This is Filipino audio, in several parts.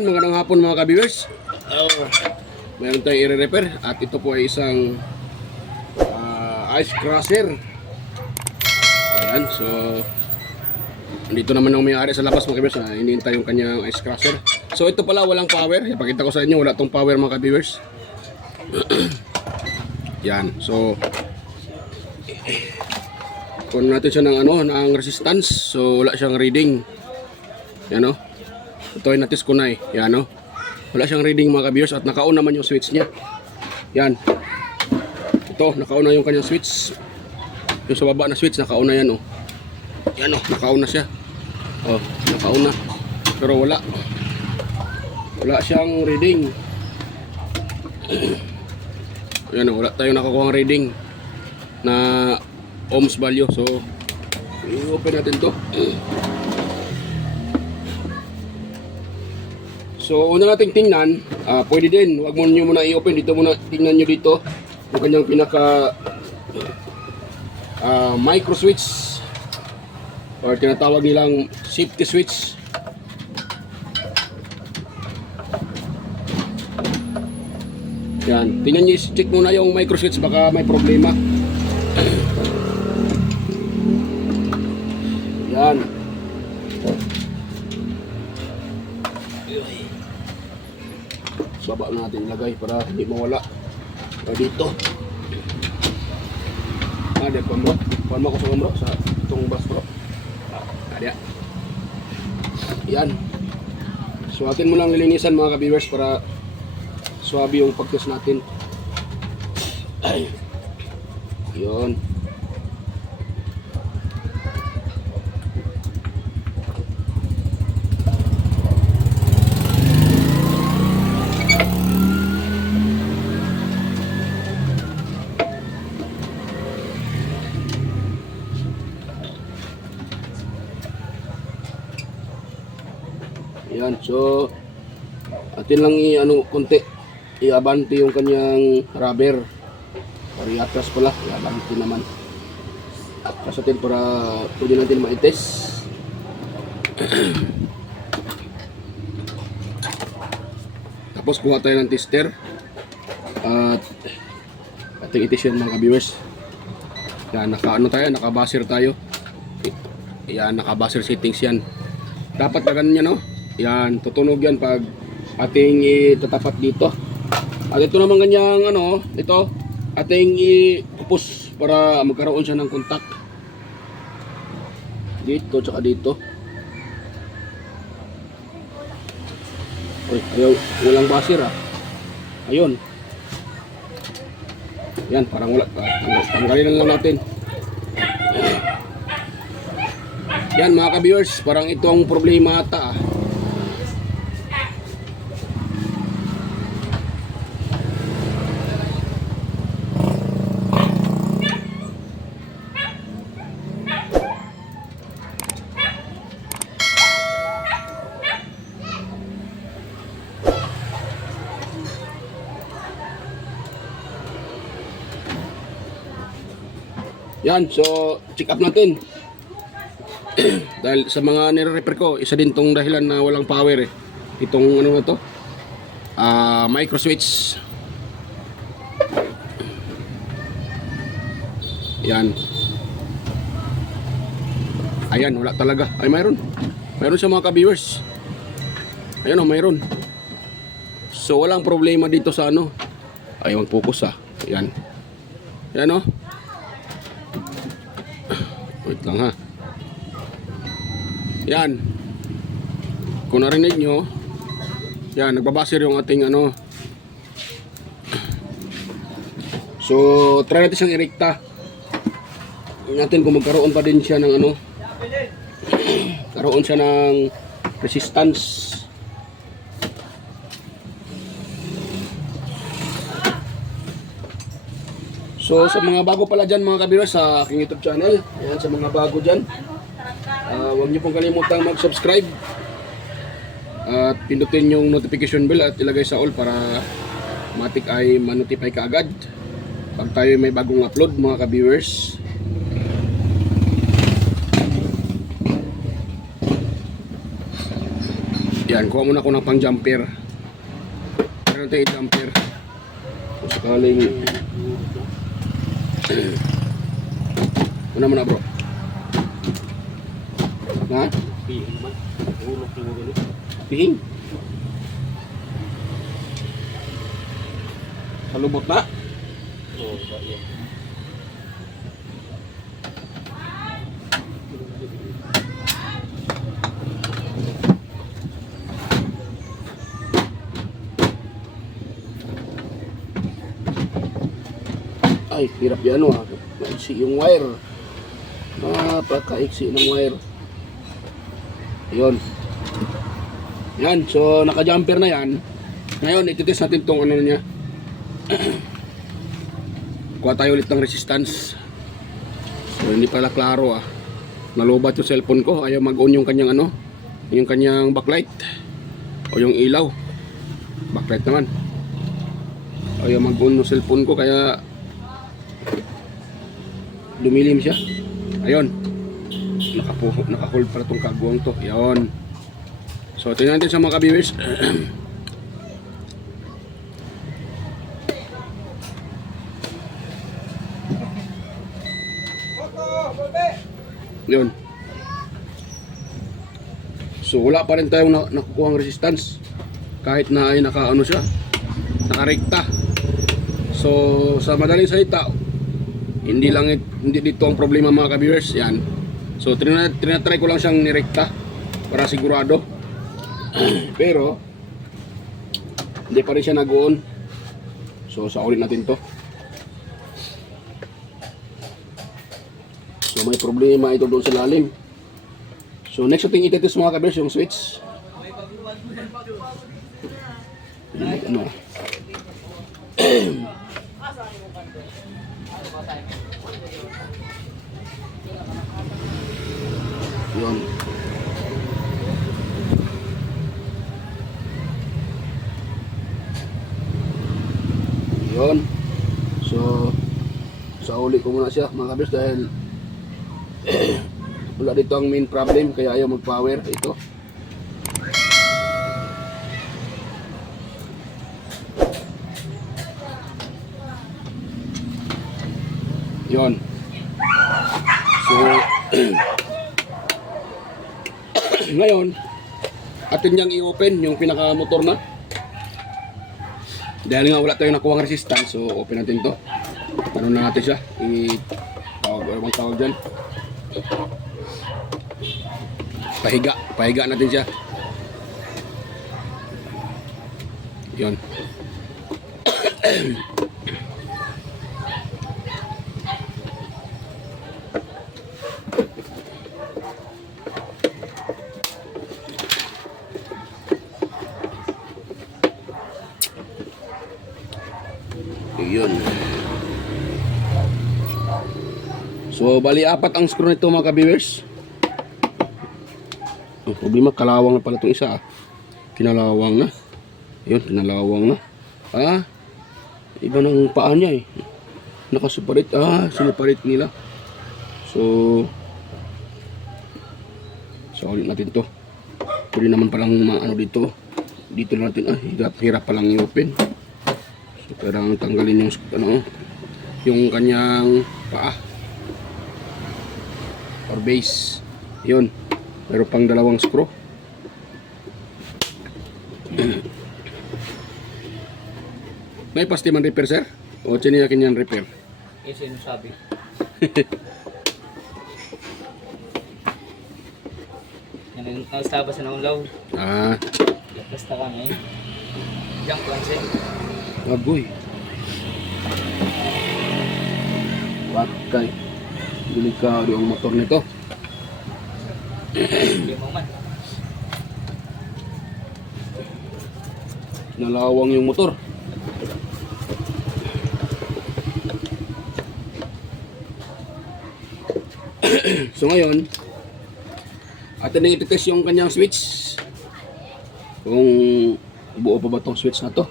Yan, magandang hapon mga ka-viewers. Meron tayong i-repair at ito po ay isang ice crusher. Ayan, so dito naman ang may-ari sa labas mga ka-viewers. Hinihintay yung kanyang ice crusher. So ito pala walang power. Ipakita ko sa inyo, wala tong power mga ka-viewers. Yan, so kung natin siya ng resistance, so wala siyang reading. Yan o. Ito ay natis ko na eh. Yan o. Wala siyang reading mga ka-viewers at naka-on naman yung switch niya. Yan. Ito, naka-on na yung kanyang switch. Yung sa baba na switch, naka-on na yan o. Yan o, naka-on na siya. O, naka-on na. Pero wala. Wala siyang reading. Yan o, wala tayong nakakuha ng reading na ohms value. So, i-open natin to. So, una nating tingnan, pwede din, huwag mo nyo muna i-open, dito muna tingnan nyo dito yung kanyang pinaka micro switch or tinatawag nilang safety switch. Yan, tingnan nyo, check muna yung micro switch, baka may problema. Yan. Baba natin ilagay para hindi mawala. Dito. Ada bro. Kuan mo ko sa bro sa itong bus bro. Ada. Yan. So atin mo lang nilinisan mga ka-viewers para swabe yung pag-test natin. Ay. Yun. Yan, so atin lang konti i-abante yung kanyang rubber. Pariatas pala, i-abante naman. Kasi atin para pwede natin ma-test. Tapos kuha tayo ng tester at ating i-test yan mga ka-viewers. Yan, naka-buzzer tayo. Yan, naka-buzzer settings yan. Dapat na ganun yan, no? Yan, tutunog yan pag ating itatapat dito. At ito naman ganyang ito ating i-push para magkaroon siya ng contact. Dito, tsaka dito. Uy, ayaw, walang buzzer Ayun. Yan, parang wala. Tanggalin lang natin. Yan mga ka-viewers, parang ito ang problema ata Yan, so check up natin. Dahil sa mga nire-repair ko, isa din tong dahilan na walang power Itong na to? Micro switch. Yan. Ayan, wala talaga. Ay, mayroon. Mayroon siya mga ka-viewers. Ayan mayroon. So walang problema dito sa Ay, mag-focus Ayan. Ayan Wait lang Yan. Kung narinig nyo, yan, nagbabasir yung ating So, try natin siyang irekta. Natin kung magkaroon pa din siya ng karoon siya ng resistance. So, sa mga bago pala dyan mga ka-viewers sa aking YouTube channel, ayan, sa mga bago dyan, huwag niyo pong kalimutang mag-subscribe at pindutin yung notification bell at ilagay sa all para matik ay ma-notify ka agad pag tayo may bagong upload mga ka-viewers. Yan, kuha muna ako ng pang jumper. Meron tayo jumper. Kung sakaling muna bro. Ha? Pihing. Salubot na? Ay, hirap yan ah. Maiksi yung wire. Napakaiksi ng wire. Yun. Yan, so naka-jumper na yan. Ngayon, ititest natin tong ano niya. Kuha tayo ulit ng resistance. So, hindi pala klaro ah. Nalubat yung cellphone ko. Ayaw mag-on yung kanyang ano, yung kanyang backlight. O yung ilaw. Backlight naman. Ayaw mag-on yung cellphone ko kaya lumilim siya. Ayun. Naka-hold pala itong kagwang to. Ayun. So, tingnan natin sa mga ka-viewers. Yun. So, wala pa rin tayong nakukuhang resistance. Kahit na ay naka-ano siya. Naka-rekta. So, sa madaling salita, hindi dito ang problema mga ka-viewers. Yan. So, tinatry ko lang siyang nirekta para sigurado. Pero hindi pa rin siya nag-on. So, sa ulit natin to. So, may problema ito doon sa lalim. So, next natin itetest mga ka-viewers yung switch. Ano? Yun. Yun. So, sa uli ko muna siya mga kabis dahil wala dito ang main problem kaya ayaw mag-power. Ito. Yun. So, ngayon, atin niyang i-open yung pinaka-motor na. Dahil nga wala tayong nakuha ng resistance, so open natin to. Ano na natin siya? Tawag dyan. Pahiga natin siya. Yun. Yun. So, bali apat ang screw nito mga ka-viewers. Ang problema, kalawang na pala itong isa ah. Kinalawang na. Yun, kinalawang na. Iba ng paa niya eh. Nakasuparit. Sinuparit nila. So, ulit natin to. Pwede naman palang ano dito. Dito lang natin. Hirap palang i-open. So, parang tanggalin yung yung kanyang paa or base. Yun. Meron pang dalawang screw. May pasti man repair sir? O chiniyakin yan repair? Kasi yung sabi. Nagtabas na ng law. Basta kami. Junk lang siya. Agoy. Wakay. Delikado ang motor nito. Hindi mo man. Nalawang yung motor. So ngayon, atin na i-test yung kanyang switch. Kung buo pa ba itong switch na to.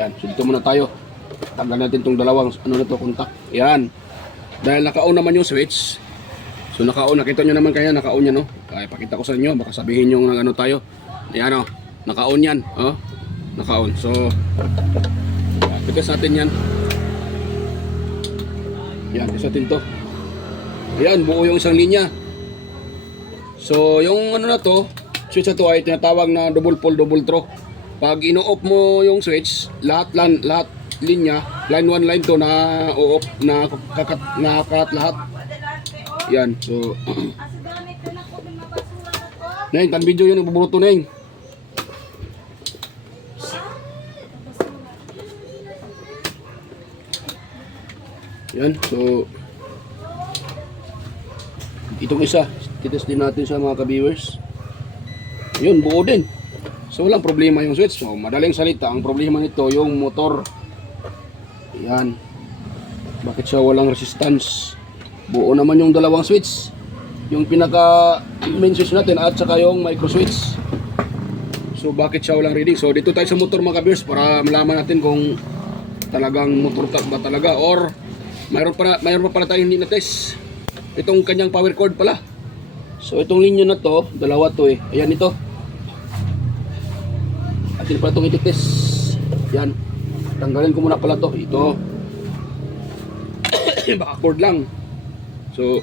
Yan, so dito muna tayo. Tanggal natin itong dalawang ano na to, contact. Yan. Dahil naka-on naman yung switch. So naka-on, nakita nyo naman kaya naka-on yan, no? Ay, pakita ko sa inyo, baka sabihin nyo ng ano tayo. Ayan, oh, naka-on yan, oh. Naka-on. So, test natin yan. Yan, test natin to. Ayan, buo yung isang linya. So, yung ano na to, switch na to ay tinatawag na double pole, double throw. Pag ino-off mo yung switch, lahat linya, line 1, line 2 na o-off, na cut lahat. Yan, so Neng, tan video yun, ibubuto Neng. Yan, so itong isa, titest din natin sa mga ka-viewers. Yun, buo din. So walang problema yung switch. So madaling salita, ang problema nito yung motor. Yan. Bakit siya walang resistance? Buo naman yung dalawang switch. Yung pinaka main switch natin at saka yung micro switch. So bakit siya walang reading? So dito tayo sa motor mga ka-viewers para malaman natin kung talagang motor ba talaga or mayroon pa pala tayong hindi na test. Itong kanyang power cord pala. So itong linya na to, dalawa to eh. Ayan ito. Atin pala itong ititest. Yan. Tanggalin ko muna pala to. Ito. Baka cord lang. So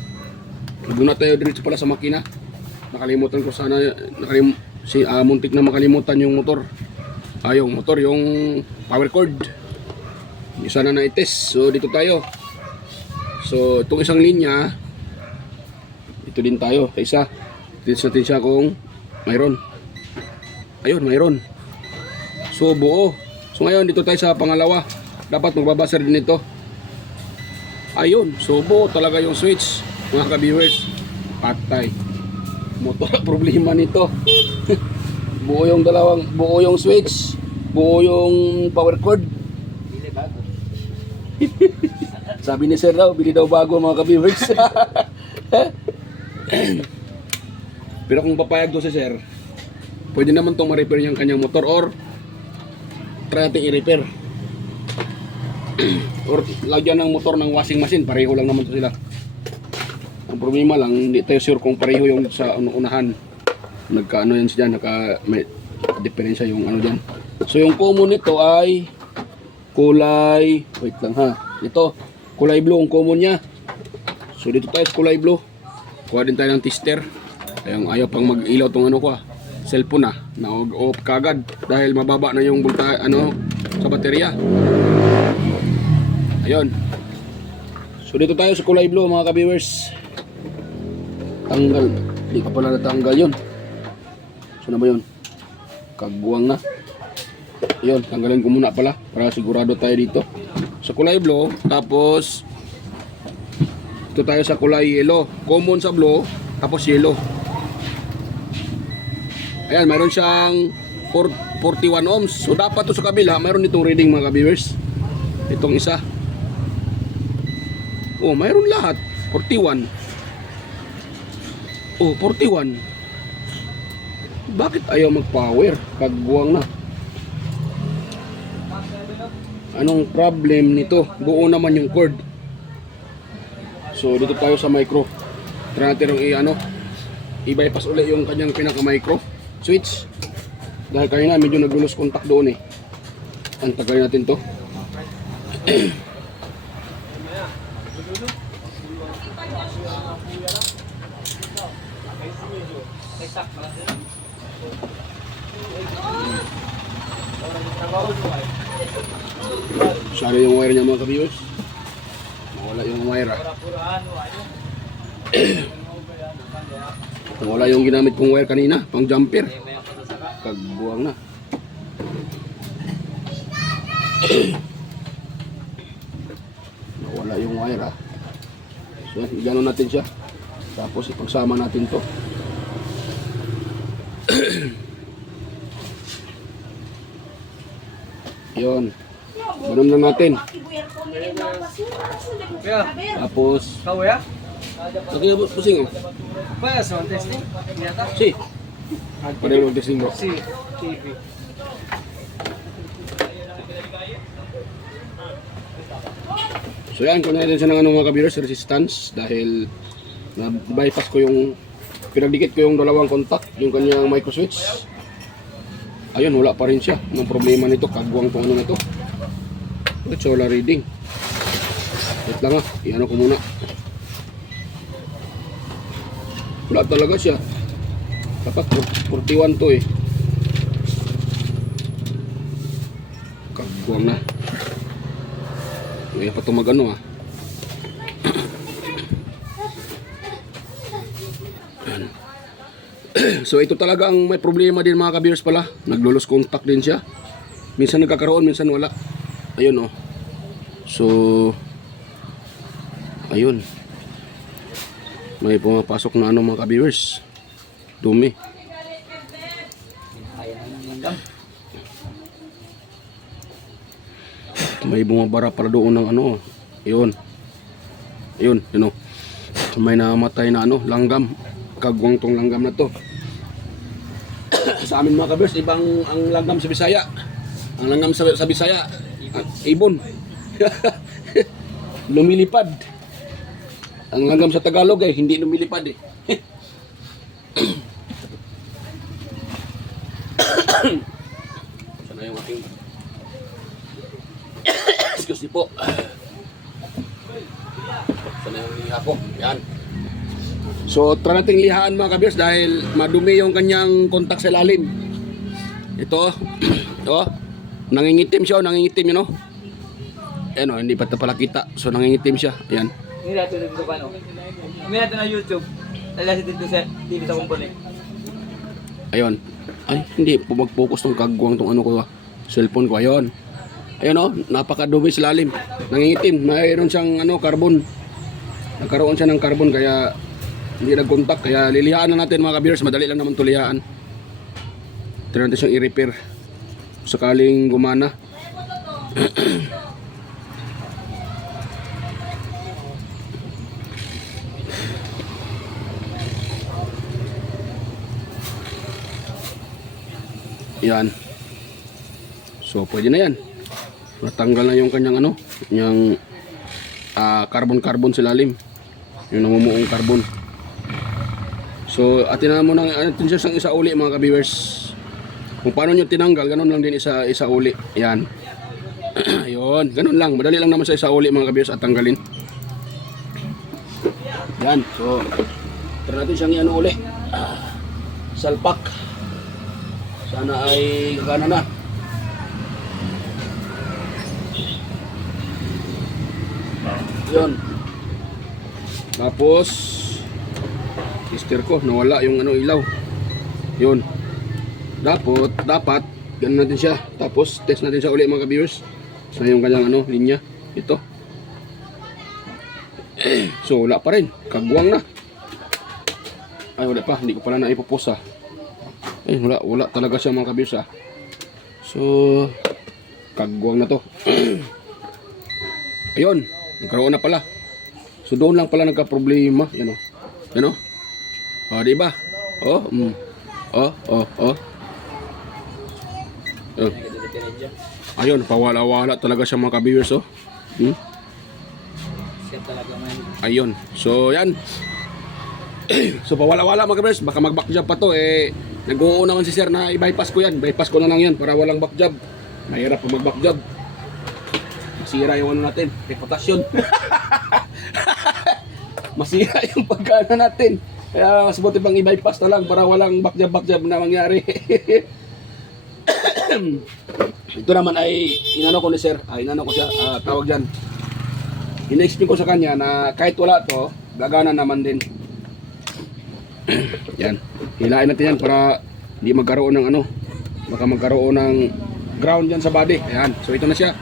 muna tayo diretso pala sa makina. Nakalimutan ko sana muntik na makalimutan yung motor. Yung motor, yung power cord. Yung sana na itest. So dito tayo. So itong isang linya, ito din tayo. Isa. Test natin siya kung mayroon. Ayun, mayroon. So buo. So ngayon dito tayo sa pangalawa. Dapat magbabasar din ito. Ayun, so buo talaga yung switch. Mga ka-viewers, patay. Motor problema nito. Buo yung switch. Buo yung power cord. Bili bago. Sabi ni Sir daw, bili daw bago mga ka-viewers. Pero kung papayag to si Sir, pwede naman itong ma-repair yung kanyang motor or try natin i-repair. Or lagyan ng motor ng washing machine, pareho lang naman to sila. Ang problema lang, hindi tayo sure kung pareho yung sa unahan. Nagka-ano yan siya, may diferensya yung ano dyan. So yung common nito ay kulay, wait lang ha, ito, kulay blue ang common niya. So dito tayo sa kulay blue. Kuha din tayo ng tester. Ayaw pang mag-ilaw tong ano ko cellphone na off kagad dahil mababa na yung volta sa baterya. Ayun. So dito tayo sa kulay blue mga ka-viewers. Tanggal. Hindi ka pala natanggal yun. So na ba yun? Kagbuwang na. Ayun, tanggalin ko muna pala para sigurado tayo dito. Sa kulay blue, tapos ito tayo sa kulay yellow. Common sa blue, tapos yellow. Ayan, mayroon siyang 41 ohms. So dapat to sa kabila, mayroon itong reading mga ka-viewers. Itong isa. Oh, mayroon lahat. 41. Oh, 41. Bakit ayaw mag-power? Pagbuwang na. Anong problem nito? Buo naman yung cord. So dito tayo sa micro. Try natin i-bypass ulit yung kanyang pinaka-micro switch. Dahil kanina medyo nag-lose contact doon eh. Antagalin natin to. Sari yung wire niya mga ka-viewers. Nawala yung wire Nawala yung ginamit kong wire kanina, pang jumper. Kagbuwang na. Nawala yung wire So gano'n natin siya. Tapos ipagsama natin to. Yun. Ganun lang natin. Tapos Kau ya? lagi na pusing Apa ya sound testing? Ternyata Si. Pada lo testing bro. si TV. So yan, kung natin siya ng mga ka-viewers resistance dahil Na-bypass ko yung, pinagdikit ko yung dalawang contact, yung kanyang micro switch. Ayun, wala pa rin siya. Anong problema nito? Kagwang tong ano na to. Solar reading. Wait lang i-ano ko muna. Wala talaga siya. Dapat 41 to eh. Kagwang na. Ngayon pa ito mag-ano Ayan. So ito talaga ang may problema din mga ka-viewers pala. Naglulos contact din siya. Minsan nagkakaroon, minsan wala. Ayun So ayun. May pumapasok na mga ka-viewers. Dumi. May bumabara para doon ng Ayun. Ayun, May namatay na langgam. Kagwang tong langgam na to. Sa amin mga ka-viewers, ibang ang langgam sa Bisaya. Ang langgam sa Bisaya, ibon. Lumilipad. Ang langgam sa Tagalog ay hindi lumilipad eh. Sana yung aking excuse me po. Sana yung liha ko. Yan. So try nating lihaan mga ka-viewers dahil madumi yung kanyang kontak sa ilalim. Ito. Nangingitim siya, nangingitim hindi pa pala kita. So nangingitim siya. Ayan. Hindi natin dito pa May natin na YouTube. Talaga dito sa TV sa kumpuni. Ayun. Ay, hindi po mag-focus tong kagwang tong ko, cellphone ko. Ayun. Ayun napakadumi sa lalim. Nangingitim. Mayroon siyang carbon. Nagkaroon siya ng carbon kaya hindi nag-contact. Kaya lilihaan na natin mga ka-viewers. Madali lang naman tulihaan. Try natin siyang i-repair. Sakaling gumana. Yan. So pwede na yan. Natanggal na yung kanyang yung carbon sa lalim. Yung namumuong carbon. So atin na muna natin siya sang isa uli mga ka-viewers. Kung paano nyo tinanggal, ganun lang din isa uli. Yan. Ayun, ganun lang. Madali lang naman sa isa uli mga ka-viewers at tanggalin. Yan. So try natin siyang uli. Salpak. Sana ay gagana na. Yun. Tapos tester ko nawala yung ilaw. Yun. Dapat ganun natin siya. Tapos test natin siya uli mga ka-viewers. Sa yung kanyang linya. Ito. So wala pa rin. Kagwang na. Ay wala pa. Hindi ko pala naipupos wala talaga siya mga ka-viewers So kagwang na to. Ayun, nagkaroon na pala. So doon lang pala nagka-problema, yan di ba? Ayun, pawala-wala talaga siya mga ka-viewers Ayun. So yan. So pawala-wala mga ka-viewers, baka mag-backjab pa to nag-oo naman si sir na i-bypass ko yan. Bypass ko na lang yan para walang backjab. Mahirap pa mag-backjab. Masira yung natin, reputasyon. Masira yung pagkano natin. Kaya mas buti pang i-bypass na lang para walang backjab na mangyari. Ito naman ay inano ko ni sir. Inano ko siya, tawag dyan. Ina-explain ko sa kanya na kahit wala to, gagana naman din. Yan. Hilain natin yan para hindi magkaroon ng baka magkaroon ng ground dyan sa body. Ayan. So ito na siya.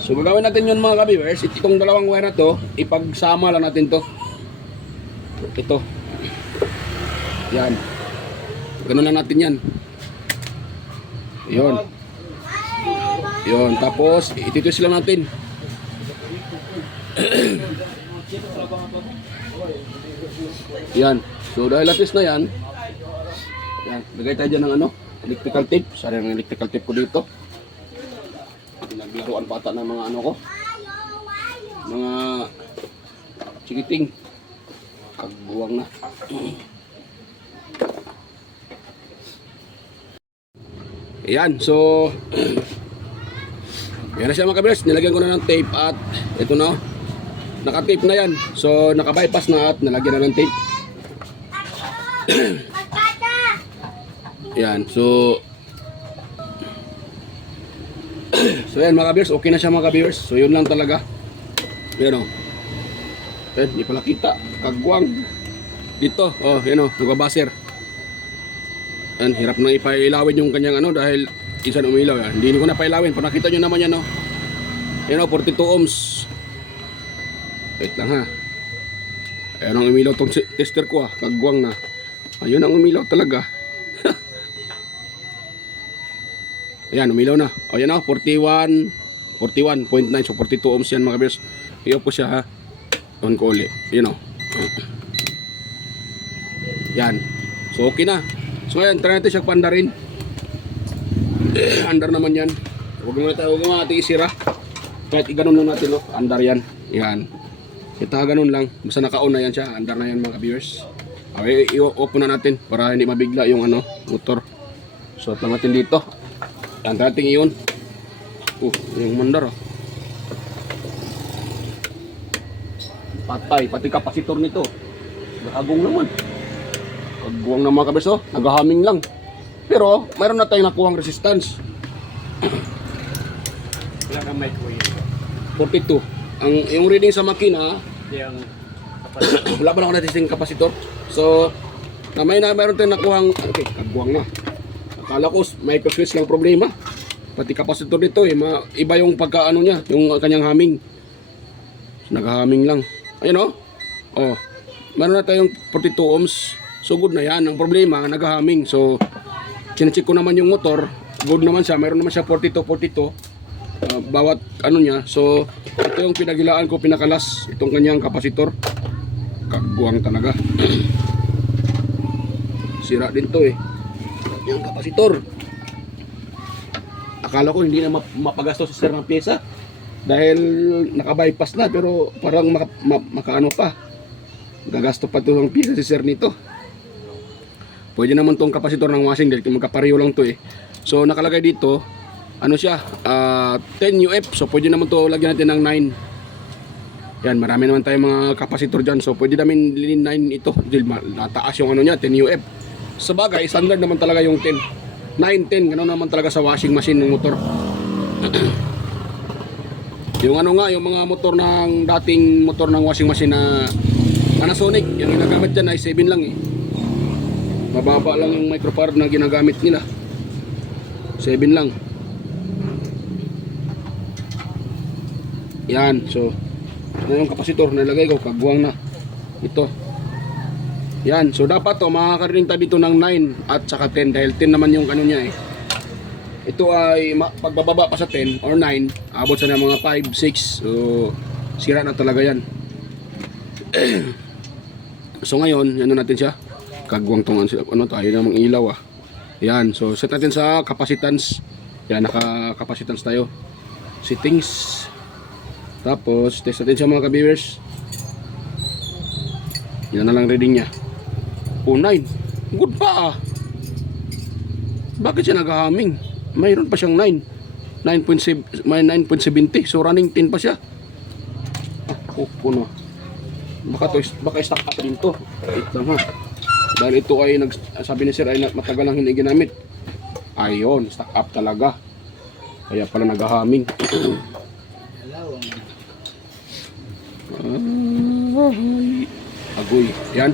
So gagawin natin yun mga ka-viewers. Itong dalawang wire na to, ipagsama lang natin to. Ito. Yan. Ganun lang natin yan. Yun. Yun. Tapos ititwist lang natin. Yan. So dahil latis na yan, lagay tayo dyan ng electrical tape. Sari ang electrical tape ko dito. Naglaruan bata ng mga ko. Mga chikiting. Kagbuwang na. Ayan, so yan na siya mga kabirs. Nilagyan ko na ng tape at ito na, naka-tape na yan. So naka-bypass na at nalagyan na ng tape. Yan, so yan mga kabirs, okay na siya mga kabirs. So yun lang talaga. Yan o. Yan, di pala kita. Kagwang. Dito, oh, yan o, nagbabaser. Yan, hirap na ipailawin yung kanyang ano dahil isa na umilaw yan. Hindi ko na pailawin. Pag nakita nyo naman yan o. Yan o, 42 ohms. Wait lang ha. Ayan ang umilaw tong tester ko ha. Kagwang na. Ayun ang umilaw talaga. Ayan, umilaw na. O yan o, 41.9. So 42 ohms yan mga kabers. I-off ko siya ha. On ko ulit. Yun o. Yan. So okay na. So ngayon, try natin siya pandarin. Andar naman yan. Huwag mo natin isira. Kahit i-ganon lang natin, no? Andar yan. Yan. Kita ganun lang. Basta naka-on na yan siya. Andar na yan mga viewers. Okay, i-off na natin para hindi mabigla yung ano, motor. So, lang natin dito. Yan, try natin i-on. Yung mandar, oh. Patay. Pati kapasitor nito. Nakagong naman. Kagbuwang na mga kabers, oh. Naghahaming lang. Pero, mayroon na tayong nakuhang resistance. Wala kang microwave. 42. Yung reading sa makina, Yung wala ba lang ako natising kapasitor. So, mayroon tayong nakuhang, okay, kagbuwang na. Akala ko, micro-switch lang problema. Pati kapasitor nito, iba yung pagkaano niya, yung kanyang haming. Naghahaming lang. Ayun, oh. Oh, mayroon na tayong 42 ohms. So good na yan. Ang problema, naghahaming. So, chinecheck ko naman yung motor. Good naman siya. Mayroon naman siya 42. Bawat ano niya. So, ito yung pinagilaan ko, pinakalas. Itong kanyang kapasitor. Kagbuwang talaga. Sira din to eh. Yung kapasitor. Akala ko hindi na mapagastos sa sir ng pyesa. Dahil naka-bypass na. Pero parang makaano pa. Gagasto pa to ng pyesa si sir nito. Pwede naman tong kapasitor ng washing dahil magkapareho lang to eh. So nakalagay dito, ano siya, 10 UF. So pwede naman to lagyan natin ng 9. Yan, marami naman tayong mga kapasitor dyan. So pwede namin lilin 9 ito. Dahil nataas yung ano niya, 10 UF. Sa bagay, standard naman talaga yung 10. 9, 10, gano'n naman talaga sa washing machine ng motor. Yung ano nga, yung mga motor ng dating motor ng washing machine na Panasonic, yung ginagamit dyan ay 7 lang eh. Mababa lang yung microfarad na ginagamit nila. 7 lang. Yan, so ano yung kapasitor nilagay ko, kagbuwang na. Ito. Yan, so dapat to makakarinig tayo dito ng 9 at saka 10 dahil 10 naman yung ano niya eh. Ito ay pagbababa pa sa 10 or 9, abot sa na mga 5, 6. So sira na talaga yan. So ngayon, ano natin siya? Kagwang tong ano tayo namang ilaw ah. Yan, so set natin sa capacitance. Yan, naka-capacitance tayo. Settings. Tapos test natin siya mga ka-viewers. Yan na lang reading niya. 9. Good pa ah. Bakit siya naghahaming? Mayroon pa siyang 9. 9.7, may 9.70. So running 10 pa siya. Puno. Baka stock up din to. Wait lang ha. Dahil ito ay sabi ni sir ay matagal lang hindi ginamit. Ayun, stock up talaga. Kaya pala naghahaming. Agoy. Yan.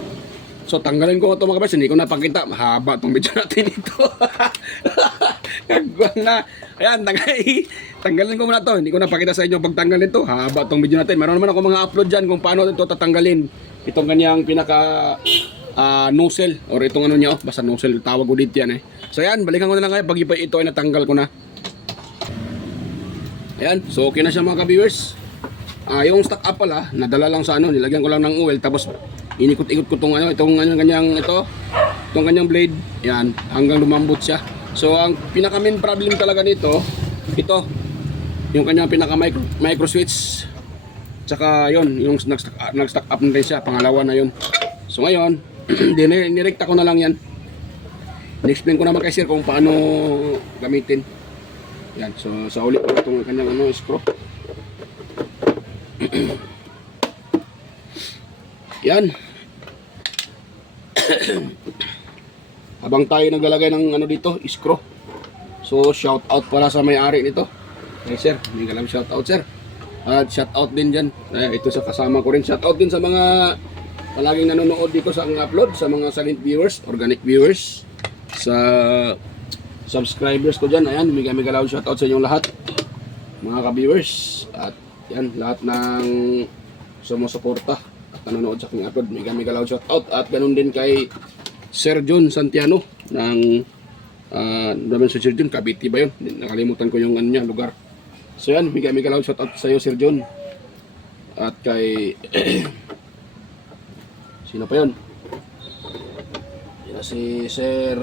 So tanggalin ko ito mga kabers. Hindi ko napakita. Mahaba itong video natin ito. Kagwan na. Ayan, tanggalin ko muna to. Hindi ko napakita sa inyo pagtanggal nito. Haba itong video natin. Meron naman ako mga upload dyan kung paano ito tatanggalin. Itong kanyang pinaka nozzle or itong ano niya, basta nozzle tawag ko dito yan eh. So ayan, balikan ko na lang kayo pag ito ay natanggal ko na. Ayan, so okay na siya mga ka-viewers. Yung stock up pala, nadala lang sa ano, nilagyan ko lang ng oil tapos inikot-ikot ko itong kanyang blade. Yan, hanggang lumambot siya. So ang pinaka main problem talaga nito, ito yung kanyang pinaka micro switch. Tsaka yon, yung nag-stock up na rin siya, pangalawa na yon. So ngayon, nirekta ko na lang yan. Ni-explain ko naman kay sir kung paano gamitin. Yan, so sa uli ko itong kanyang screw. Yan. Habang tayo naglalagay ng dito, screw. So shout out pala sa may-ari nito. Hey sir, may galang shout out sir. At shout out din dyan. Ito sa kasama ko rin. Shout out din sa mga palaging nanonood dito sa upload, sa mga silent viewers, organic viewers, sa subscribers ko dyan. Ayan, may galang shout out sa inyong lahat, mga ka-viewers. At yan, lahat ng sumusuporta at nanonood sa aking upload, may galang shout out. At ganun din kay Sir John Santiano ng naman si Sir John, Cavite ba yun? Nakalimutan ko yung niya, lugar. So yan, mega loud shout out sa iyo Sir John. At kay sino pa yun? Yan si Sir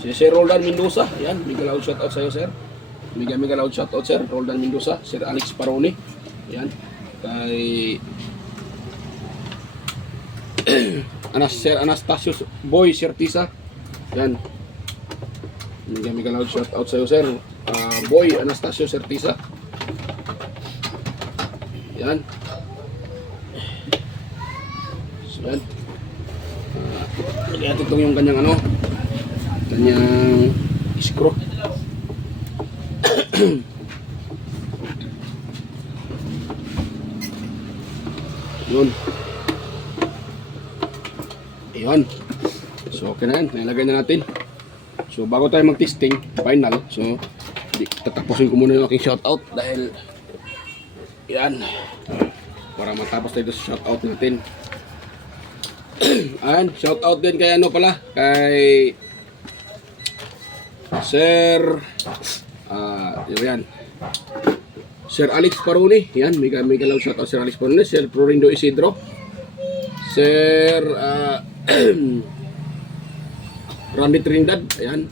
si Sir Roldan Mendoza. Yan, mega loud shout out sa iyo Sir. Mega loud shout out Sir Roldan Mendoza, Sir Alex Paroni. Yan. Kay Sir Anastasio Boy Sertisa. Yan. Mega loud shout out sa iyo Sir. Boy Anastasio Sertisa. Yan. So yan. Kaya itong yung kanyang kanyang screw. Yun. Ayun. So okay na yan, nilagay na natin. So bago tayo mag-testing final, so tatapusin ko muna yung aking shoutout dahil yan, para matapos tayo sa shoutout natin. Ayan, shoutout din kay kay Sir yan, Sir Alex Paroni. Yan, mega lang shoutout Sir Alex Paroni, Sir Florindo Isidro, Sir Randy Trinidad, ayan.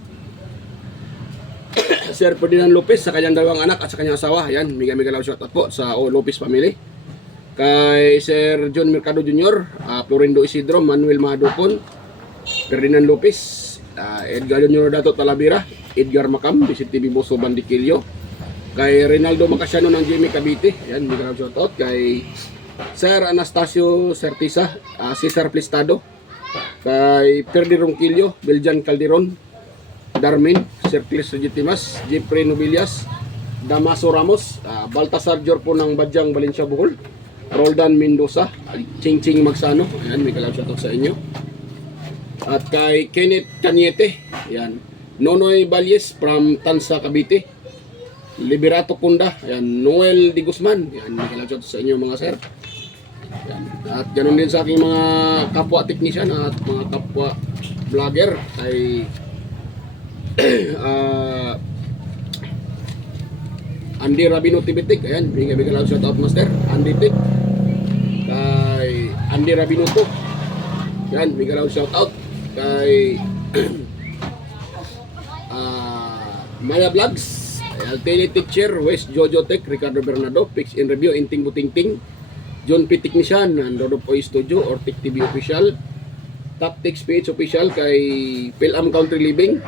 Sir Ferdinand Lopez sa kanyang dalawang anak at sa kanyang asawa. Ayan, mega lang shoutout po sa Lopez family. Kay Sir John Mercado Jr., Florindo Isidro, Manuel Madopon, Ferdinand Lopez, Edgar Junior Dato Talavera, Edgar Macam, Visit TV Boso Bandiquillo, kay Rinaldo Macasiano ng Jimmy Cavite. Ayan, mega lang shoutout. Kay Sir Anastasio Sertisa, Cesar Plistado, kay Perdi Ronquillo, Beljan Calderon, Darmin, Sir Clis Legitimas, Jeffrey Nobilias, Damaso Ramos, Baltasar Jorpo ng Badyang Valencia Bohol, Roldan Mendoza, Ching Magsano. Ayan, may kalab shoutout sa inyo. At kay Kenneth Cañete, ayan, Nonoy Balyes from Tansa Cavite, Liberato Punda, ayan, Noel Di Guzman. Ayan, may kalab shoutout sa inyo mga sir. Ayan. At ganoon din sa aking mga kapwa technician at mga kapwa vlogger kay Andy Rabino Tibitik. Ayan, bigay lang shout out master Andy Tik. Kay Andy Rabino to. Ayan, bigay lang shout out kay Maya Vlogs, Tele Teacher, West Jojo Tech, Ricardo Bernardo, Pix in Review, Inting Butingting, John P. Technician, Rodo Poy Studio, Ortic TV Official, Top Tech PH Official, kay Pilam Country Living,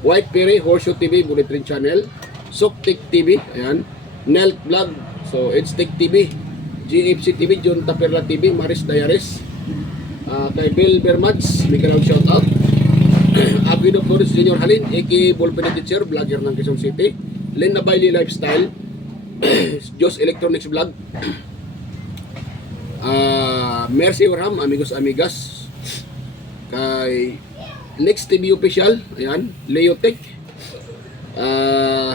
White Perry, Horseshoe TV, Bullet Train Channel, Sok Tech TV, ayan, Nelt Vlog, so it's Tech TV, GFC TV, John Taperla TV, Maris Diaries, kay Bill Bermads, may kalaw shout out, Abido Flores Junior Halin, A.K. Ballpen Teacher, vlogger ng Quezon City, Linda Bailey Lifestyle, Jos Electronics Vlog, Mercy Warham, Amigos Amigas, kay Next TV Official, ayan, Leo Tech,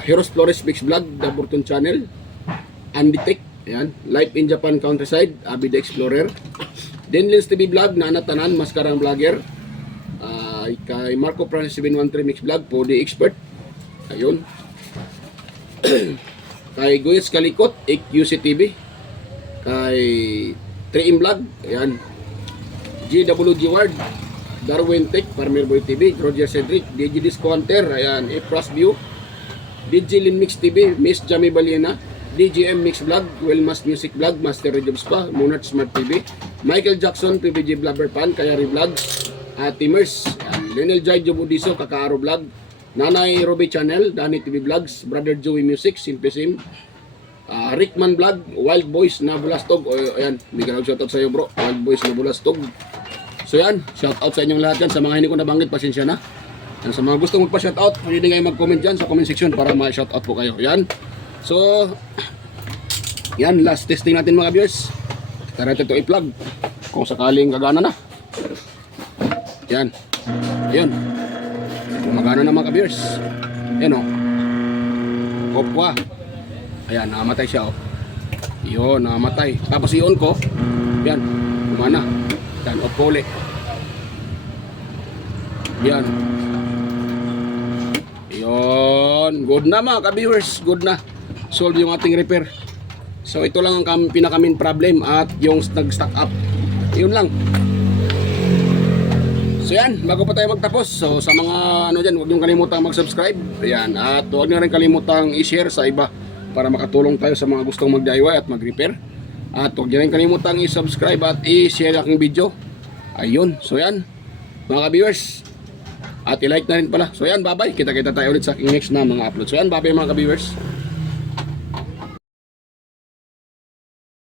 Heroes Flores Mix Vlog, The Burton Channel, Andy Tech, ayan, Life in Japan Countryside, Abby the Explorer, Denlins TV Vlog, Nana Tanan, Maskarang Vlogger, kay Marco Francis 713 Mix Vlog, Podi Expert, ayun, kay Goyes Kalikot, QC TV, kay 3M Vlog, ayan, GWG Ward, Darwin Tech, Farmer Boy TV, Roger Cedric, DJ Disco Hunter, ayan, A+ View, DJ Lin Mix TV, Miss Jamie Balena, DJM Mix Vlog, Wilmas Music Vlog, Master Jobs pa, Monarch Smart TV, Michael Jackson, PBG Blabber Pan, Kayari Vlog, Timers, Lionel Jai Jobudiso, Kakaaro Vlog, Nanay Ruby Channel, Danny TV Vlogs, Brother Joey Music, Simple Sim, Rickman Vlog, Wild Boys na Bulastog. O ayan, bigyan ako shoutout sa iyo bro, Wild Boys na Bulastog. So yan, shoutout sa inyong lahat yan. Sa mga hindi ko nabanggit, pasensya na. Yan, sa mga gustong magpa-shoutout, pwede kayo mag-comment dyan sa comment section para ma-shoutout po kayo. Yan. So, yan, last testing natin mga viewers. Tara ito i-plug. Kung sakaling gagana na. Yan. Yan. Magana na mga viewers. Yan o. Kopwa. Ayan, nakamatay siya oh. Yun, nakamatay. Tapos i-on ko. Yan, kumana. Yan, off ko ulit. Yan. Yun, good na mga ka-viewers. Good na. Solve yung ating repair. So ito lang ang pinaka-main problem at yung nag-stack up. Yun lang. So yan, bago pa tayo magtapos. So sa mga ano dyan, huwag niyong kalimutang mag-subscribe. Ayan, at huwag niyo rin kalimutang i-share sa iba para makatulong tayo sa mga gustong mag-DIY at mag-repair. At huwag niyo rin kalimutang i-subscribe at i-share aking video. Ayun, so yan mga ka-viewers. At i-like na rin pala. So yan, bye-bye. Kita-kita tayo ulit sa aking next na mga upload. So yan, bye-bye mga ka-viewers.